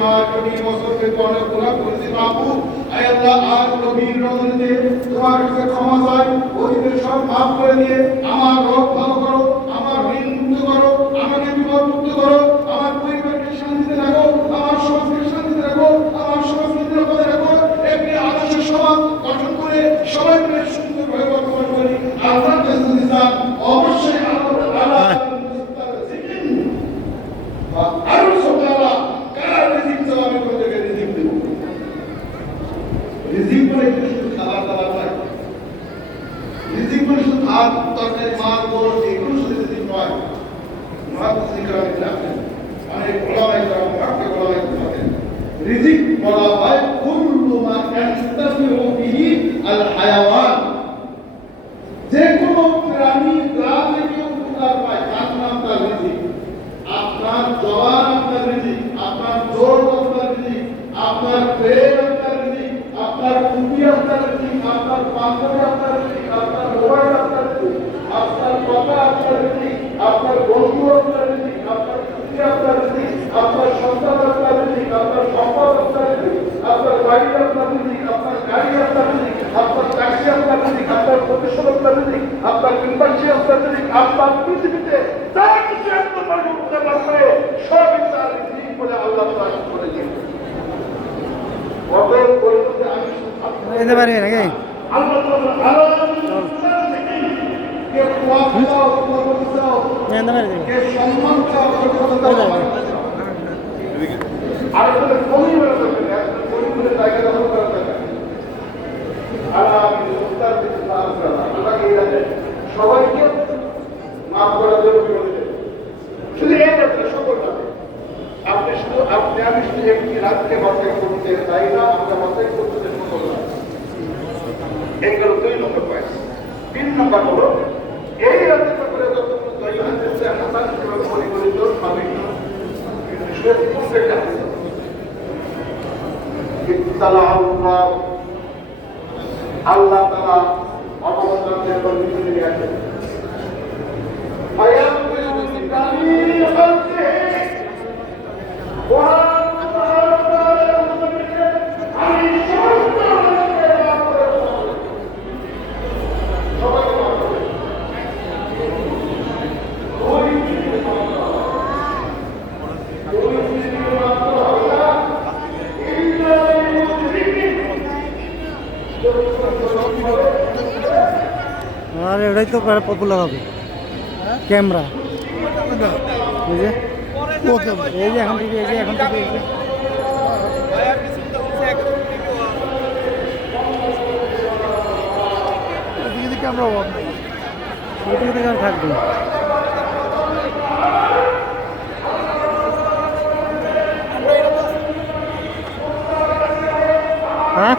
মাস কোটি বছরকে অনেক গুনাহ করেছি বাবু আয় আল্লাহ আজ গভীর রজনীতে তোমার কাছে ক্ষমা চাই অতীতের সব মাফ করে দিয়ে আমার রোগ ভালো করো আমার ঋণ মুক্ত করো আমাকে বিপদ মুক্ত করো আমার পরিবারকে শান্তিতে রাখো আমার সমাজকে শান্তিতে রাখো আমার সমাজকে নিরাপদে রাখো একটি আদর্শ সমাজ গঠন করে সবাই মিলে সুন্দরভাবে বসবাস করি আল্লাহ কাছে চান অবশ্যই আল্লাহ আরো সকালা কার রিজিক তো আমি প্রত্যেকে রিজিক দেব রিজিক মানে শুধু খাবার দাবার নয় রিজিক মানে শুধু ভাত তরকারি মাছ গোশ এগুলো শুধু রিজিক নয় মহাপুরুষ গ্রামে রাখেন অনেক ওলামায়ে কেরাম হাক্কে ওলামায়ে কেরাম রিজিক বলা হয় কুল্লু মা ইয়াস্তাফিউ বিহি আল হায়াওয়ান যে কোনো প্রাণী যা থেকে উপকার পায় তার নাম তার রিজিক আপনার জবান আপনার রিজিক আপনার জোর আপনার রিজিক আপনার পেট আপনার রিজিক আপনার টুপি আপনার রিজিক আপনার পাঞ্জাবি আপনার রিজিক আপনার মোবাইল আপনার রিজিক আপনার কথা আপনার রিজিক আপনার বন্ধু আপনার রিজিক আপনার স্ত্রী আপনার রিজিক আপনার সন্তান আপনার রিজিক আপনার সম্পদ আপনার রিজিক আপনার বাড়ি আপনার রিজিক আপনার গাড়ি আপনার রিজিক আপনার ট্যাক্সি আপনার রিজিক আপনার প্রতিষ্ঠান আপনার রিজিক আপনার ইন্ডাস্ট্রি আপনার রিজিক আপনার পৃথিবীতে যা কিছু একটা মানুষ উপকার লাগবে সবই তার রিজিক বলে আল্লাহ তাআলা করে দিয়েছেন অতএব বলতে আমি এতে পারি নাকি আল্লাহ তাআলা আলামিন কে ওয়াফাও করতেও কে সম্মান চাও করতেও আর এটা কোনই বলে থাকে না কোনই বলে জায়গা দখল করা থাকে আলামিন উত্তর দিতে আল্লাহ কে জানে সবাইকে মাফ করার জন্য বলেছে শুধু এই কথা সকল না আমি শুধু একটি রাতকে বাছাই করতে চাই না আমরা বাছাই করতে সকল না এগুলো 2 নম্বর পয়েন্ট 3 নম্বর হলো এই রাতের ব্যাপারে যতগুলো দলিল আছে হাসান এবং পরিগণিত সবই বিশেষ প্রত্যেকটা আল্লাহ তাআলা অবতারদের পরিচয় দিয়ে আছেন আর এটাই তো পপুলার হবে ক্যামেরা এই যে এখন টিভি এই যে এখন টিভি ক্যামেরা থাকবে হ্যাঁ